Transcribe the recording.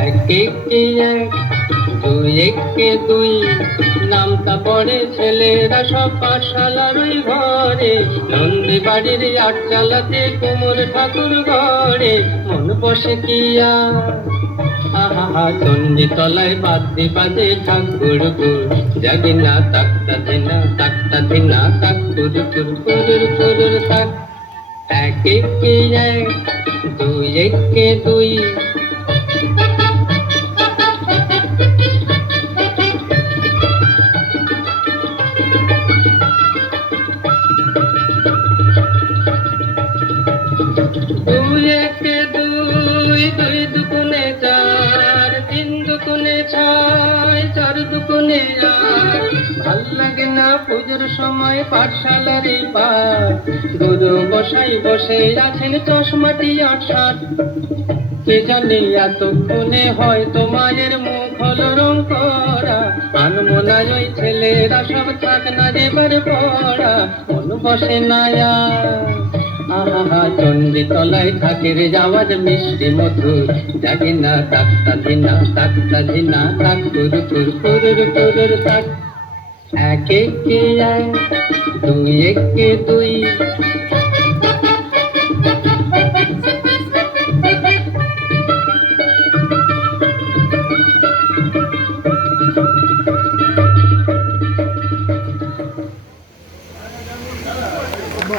এক একে এক, দুই একে দুই, নামটা পড়ে ছেলেরা সব পাঠশালার ওই ঘরে। নন্দী বাড়ির আটচালাতে কুমোর ঠাকুর ঘরে, মন বসে কি আর। আহা চণ্ডী তলায় বাদ্যি বাজে ঠাকুর গুর, জাগি না তাকতা ধিনা তাকতা ধিনা তাক কুরুর কুরুর কুরুর তাক। এক একে এক, দুই একে দুই। দুই একে দুই, দুই দুগুণে চার, তিন দুগুণে ছয়, চার দুগুণে আট। ভাল লাগে না পুজোর সময় পাঠশালার এই পাঠ, গুরু বসাই বসে আছেন চশমাটি আটসাট। কে জানি এতক্ষণে হয়তো মায়ের মুখ হলো রং করা, আনমনায় ওই ছেলেরা সব থাক না এবার পড়া, মন বসে না আর। আহা চণ্ডী তলায় থাকের যাওয়ার মিষ্টি মধুর, জাগি না তাকতা ধিনা তাকতা ধিনা তাক কুরু কুরু কুরুর কুরুর তাক। এক একে এক, দুই একে দুই।